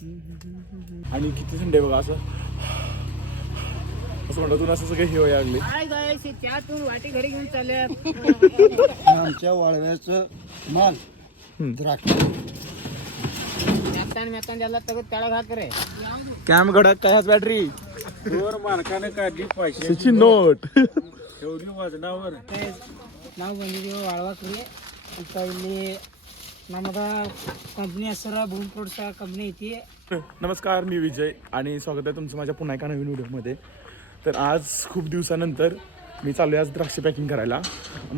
आणि किती थंडी आहे बघा असं म्हणतो असं सगळे हिवाळी लागले. वाटी घरी घेऊन चालल्यात. आमच्या वाळव्याचं माल द्राक्ष कॅम घडक काय ह्याच बॅटरी मालकाने काढली पैसे ची नोट ठेवली वजनावर ನಾವು ಬಂದಿದ್ದೀವಿ ವಾಳವಾಕ್ರಿ ಅಂತ ಇಲ್ಲಿ ನಮ್ಮದ ಕಂಪ್ನಿ ಹೆಸರು ಭೂಮ್ ಫ್ರೂಟ್ಸ್ कंपनी ಐತಿ. नमस्कार, मी विजय आणि स्वागत आहे तुमचं माझ्या पुन्हा एका नवीन व्हिडिओमध्ये. तर आज खूप दिवसानंतर मी चालू आहे आज द्राक्ष पॅकिंग करायला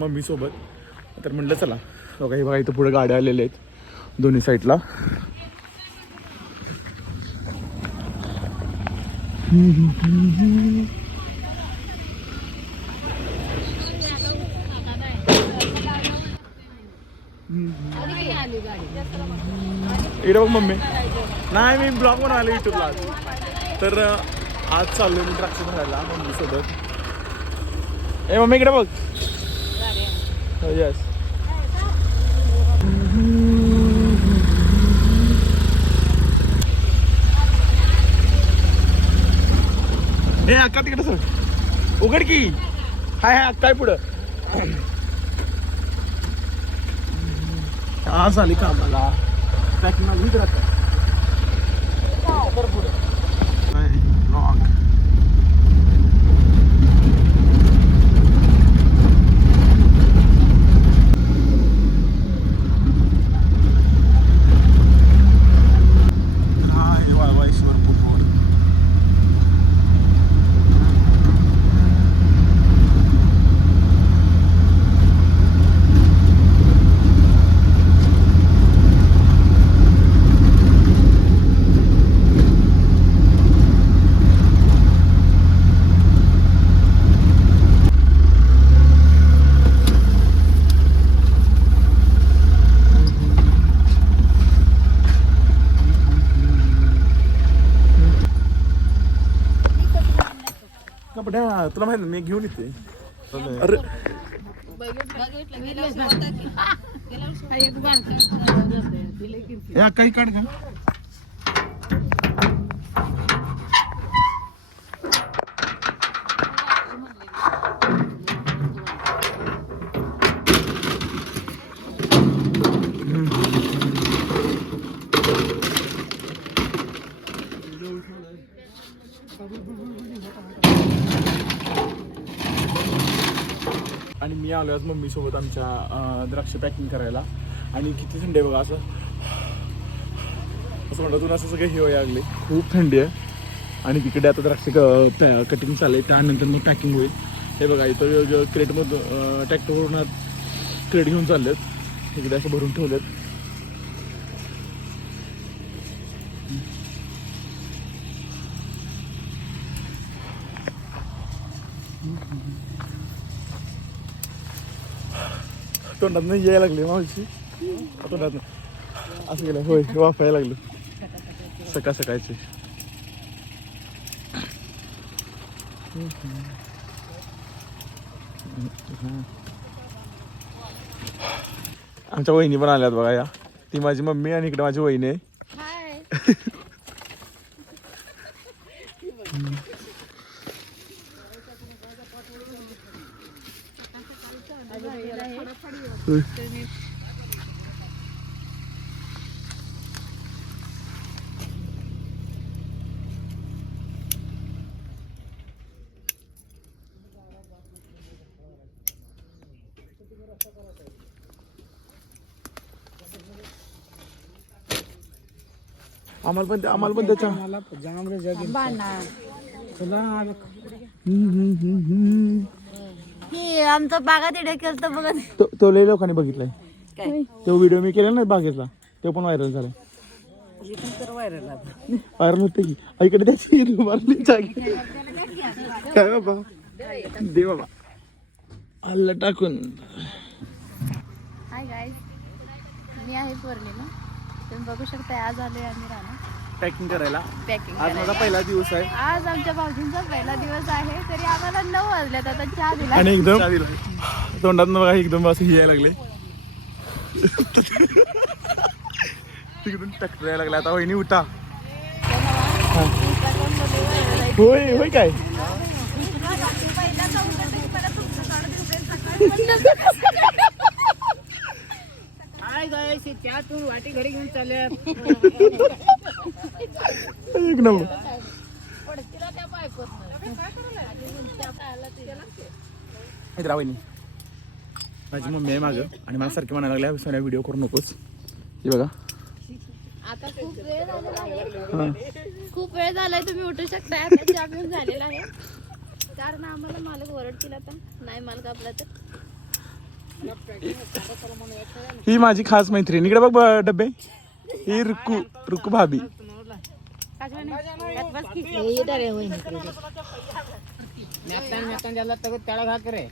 मम्मीसोबत. तर म्हटलं चला बघा, हे बघा इथं पुढे गाड्या आलेल्या आहेत दोन्ही साईडला. इकडे बघ मम्मी. नाही, मी ब्लॉग म्हणून आलो युट्यूबला. तर आज चाललो मी द्राक्ष भरायला मम्मीसोबत. ए मम्मी इकडे बघ. यस. हे अक्का तिकडे सर उघड की. हाय हाय अक्का पुढं. आज आली कामाला पॅकिंग माझी राहतात. तुला माहिती मी घेऊन येते. अरे काही काढ का. आणि मी आलो आज मम्मीसोबत आमच्या द्राक्ष पॅकिंग करायला. आणि किती थंडी आहे बघा असं म्हणतो असं सगळे हिवाळी लागले. खूप थंडी आहे. आणि तिकडे आता द्राक्ष कटिंग चालू आहे, त्यानंतर मग पॅकिंग होईल. हे बघा इथं क्रेटमधून ट्रॅक्टरवरून क्रेट घेऊन चाललेत. इकडे असं भरून ठेवलेत. तोंडात नाही यायला लागले मावशी. तोंडात असं गेलं होय, वाफायला लागलं सकाळ सकाळचे. आमच्या वहिनी पण आल्यात बघा. या ती माझी मम्मी आणि इकडे माझी वहिनी आहे. आम्हाला पण त्याच्या आमचा बागात एवढं केलं बघा. तो लई लोकांनी बघितलाय. तो व्हिडिओ मी केला ना बागेतला, तो पण व्हायरल झालाय. व्हायरल होते की ऐकडे त्याची मारली जागी. काय बाबा दे बाबा हल्ला टाकून. हाय गाईज, मी आहे पौर्णिमा. तुम्ही बघू शकता आज आलोय आम्ही राहणार पॅकिंग करायला. आज माझा पहिला दिवस आहे. आज आमच्या भाऊजींचा पहिला दिवस आहे. तरी आम्हाला 9 वाजल्यात. आता चहा दिला आणि एकदम तोंडात बघा एकदम असं यायला लागले. तिकडून टक्कर यायला लागला. आता वहिनी उठा. होय होय काय काय गायस त्यातून वाटी घरी घेऊन चालल्यात. एक नंबर वहिनी माझी मम्मी आहे मागं आणि मला सारखी म्हणायला लागल्या सोन्या व्हिडिओ करू नकोस. हे बघा आता खूप वेळ झालेला आहे. खूप वेळ झालाय, तुम्ही उठू शकता. आता चहा पिऊन झालेला आहे. कारण आम्हाला मालक ओरडतील आता नाही मालक आपला तर. ही माझी खास मैत्रीण. इकडे बघ डब्बे. ही रुकू भाभी. त्याला घा करे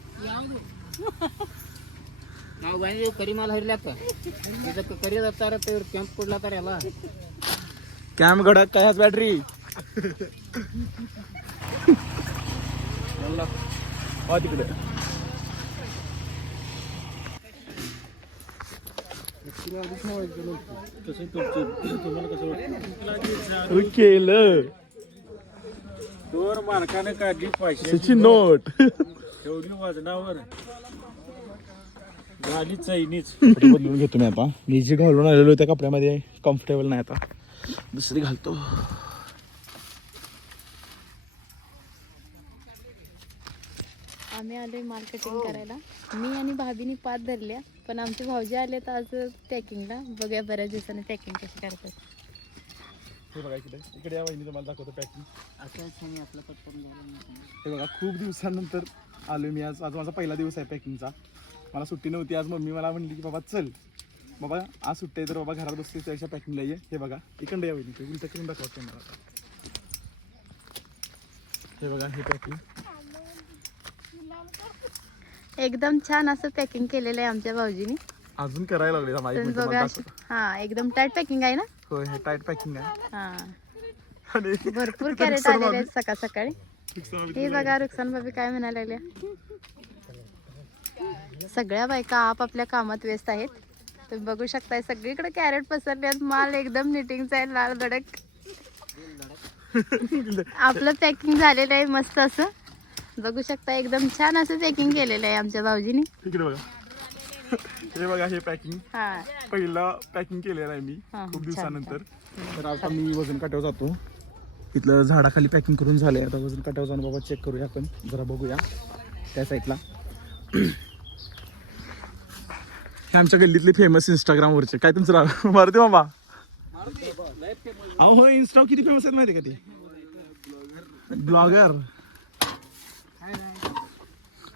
नाव बाई करी मला हरल्या का करी जाता कॅम्प पडला तर याला कॅम घडक काय बॅटरी तिकडे केलं दोन मालकाने काढली पैशाची त्याची नोट ठेवली वजनावर झाली चैनीच. बदलून घेतो मी आता. मी जी घालून आलेलो त्या कपड्यामध्ये कम्फर्टेबल नाही आता, दुसरी घालतो. आम्ही आलोय माल कटिंग करायला. मी आणि भाभीनी पाच धरल्या, पण आमचे भाऊजी आले तर आज पॅकिंगला. बघूया बऱ्याच दिवसांनी पॅकिंग कशी करतात. हे बघा इकडे इकडे या वहिनी तुम्हाला दाखवतो पॅकिंग. असं आपलं पटकन झालं. हे बघा खूप दिवसानंतर आलो मी. आज माझा पहिला दिवस आहे पॅकिंगचा. मला सुट्टी नव्हती आज. मम्मी मला म्हणली की बाबा चल बाबा आज सुट्टी आहे तर बाबा घरात बसते त्याच्या पॅकिंगला ये. हे बघा इकडे या वहिनी उलट करून दाखवतो मला आता. हे बघा हे पॅकिंग एकदम छान असं पॅकिंग केलेलं आहे आमच्या भाऊजीनी. अजून करायला लागले तुम्ही बघा. हा एकदम टाईट पॅकिंग आहे ना. होय हे टाईट पॅकिंग आहे. हा आणि भरपूर कॅरेट आलेले आहेत सकाळ सकाळी. हे बघा रुक्सान भाभी काय म्हणायला लागल्या. सगळ्या बायका आपापल्या कामात व्यस्त आहेत. तुम्ही बघू शकताय सगळीकडे कॅरेट पसरल्यात. माल एकदम निटिंगचा आहे लाल धडक. आपलं पॅकिंग झालेलं आहे मस्त असं. बघू शकता एकदम छान असं पॅकिंग केलेलं आहे आमच्या भाऊजीनी. इकडे बघा. हे बघा हे पॅकिंग हा पहिला पॅकिंग केलेलं आहे मी खूप छान, दिवसानंतर. तर आता मी वजन काट्यावर जातो. इथलं झाडाखाली पॅकिंग करून झालंय. आता वजन काट्यावर जाऊन बाबा चेक करूया आपण जरा बघूया त्या साईडला. हे आमच्या गल्लीतले फेमस इंस्टाग्रामवरचे काय तुमचं नाव मारुती मामा. अहो हो इंस्टा किती फेमस आहेत माहिती का ते ब्लॉगर.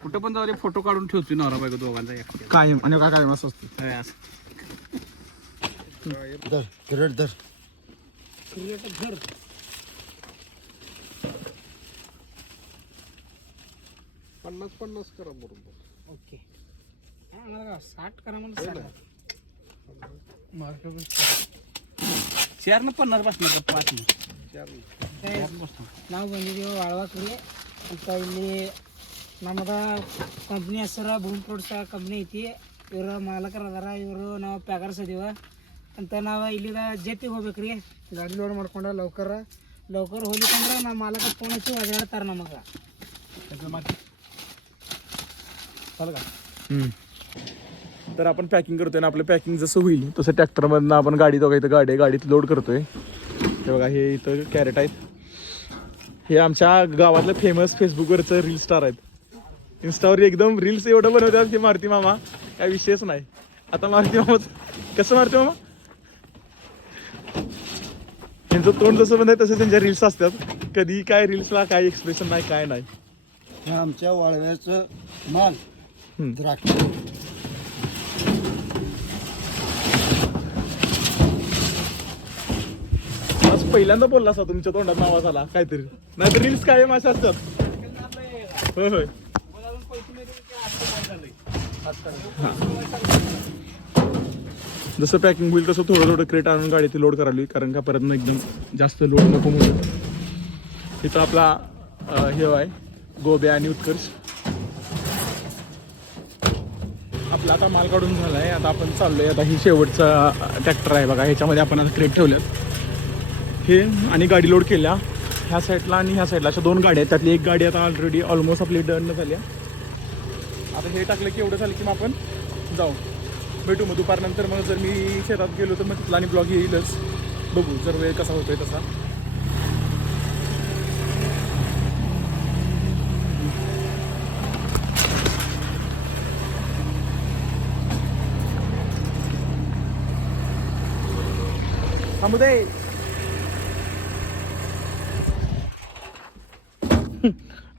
कुठं पण जाऊ फोटो काढून ठेवतो नवरा बायको दोघांचा कायम आणि काय कायम असं असतं. धर किरट धर. पन्नास करा बरोबर. ओके 60 करा म्हणून 4 50 बसणार 5 ನಾವು ಬಂದಿದ್ದೀವಿ ವಾಳವಾಕ್ರಿ ಅಂತ. ಇಲ್ಲಿ ನಮ್ಮದ ಕಂಪ್ನಿ ಹೆಸರು ಬೂಮ್ ಫ್ರೂಟ್ಸ್ ಕಂಪ್ನಿ ಐತಿ. ಇವರು ಮಾಲಕರು ಅದಾರ. ಇವರು ನಾವು ಪ್ಯಾಕರ್ಸ್ ಇದೀವ ಅಂತ. ನಾವು ಇಲ್ಲಿದ ಜೆಟ್ಟಿಗೆ ಹೋಗ್ಬೇಕ್ರಿ. ಗಾಡಿ ಲೋಡ್ ಮಾಡ್ಕೊಂಡು ಲೌಕರ ಹೋಗ್ಲಿಕ್ಕಂದ್ರೆ ನಮ್ಮ ಮಾಲಕ ಫೋನ್ ಹಚ್ಚಿ ಒದ್ದಾಡ್ತಾರೆ ನಮಗೆ. तर आपण पॅकिंग करतोय ना. आपलं पॅकिंग जसं होईल तसं ट्रॅक्टरमधनं आपण गाडी दोघा इथं गाडीत लोड करतोय. हे बघा हे इथं कॅरेट आहेत. हे आमच्या गावातलं फेमस फेसबुकवरचं रील स्टार आहेत. इन्स्टावर एकदम रील्स एवढं बनवतात की मारुती मामा काय विषयच नाही. आता मारुती मामा कसं मारुती मामा त्यांचं तोंड जसं बनत तसं त्यांच्या रील्स असतात. कधी काय रील्सला काय एक्सप्रेशन नाही काय नाही. हे आमच्या वाळव्याचं माल द्राक्ष. आज पहिल्यांदा बोलला असा तुमच्या तोंडात नावाज आला काहीतरी. नाही तर रील्स काय अशा असतात. होय होय जसं पॅकिंग होईल तसं थोडं क्रेट आणून गाडीत लोड करावी. कारण का परत एकदम जास्त लोड नको म्हणून. इथं आपला हे आहे गोब्या आणि उत्कर्ष. आपला आता माल काढून झाला आहे. आता आपण चाललोय. आता ही शेवटचा ट्रॅक्टर आहे बघा. ह्याच्यामध्ये आपण आता क्रेट ठेवल्यात हे आणि गाडी लोड केल्या. ह्या साईडला आणि ह्या साईडला अशा 2 गाड्या आहेत. त्यातली एक गाडी आता ऑलरेडी ऑलमोस्ट आपली डन झाली आहे. आता हे टाकलं की एवढं झालं की मग आपण जाऊ भेटू मग दुपारनंतर. मग जर मी शेतात गेलो तर मग तिथला आणि ब्लॉग येईलच. बघू जर वेळ कसा होतोय तसा. थांबू दे.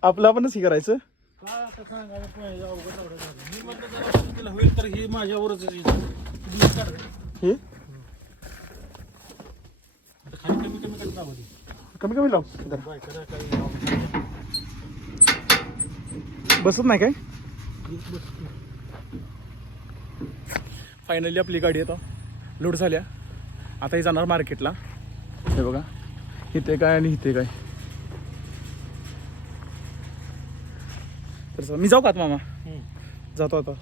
आपलं आपणच हे करायचं. काय आता सांगायला पाहिजे, अवघड एवढं झालं. मी म्हणलं जरा तिला होईल तर हे माझ्यावरच येईल. हे आता खाली कमी कमी करत नाव कमी कमी लाव. इधर. बायकाला काही बसत नाही काय. फायनली आपली गाडी आता लोड झाल्या. आता ही जाणार मार्केटला. हे बघा इथे काय आणि इथे काय. तर चला, मी जाऊ का आता मामा. जातो आता.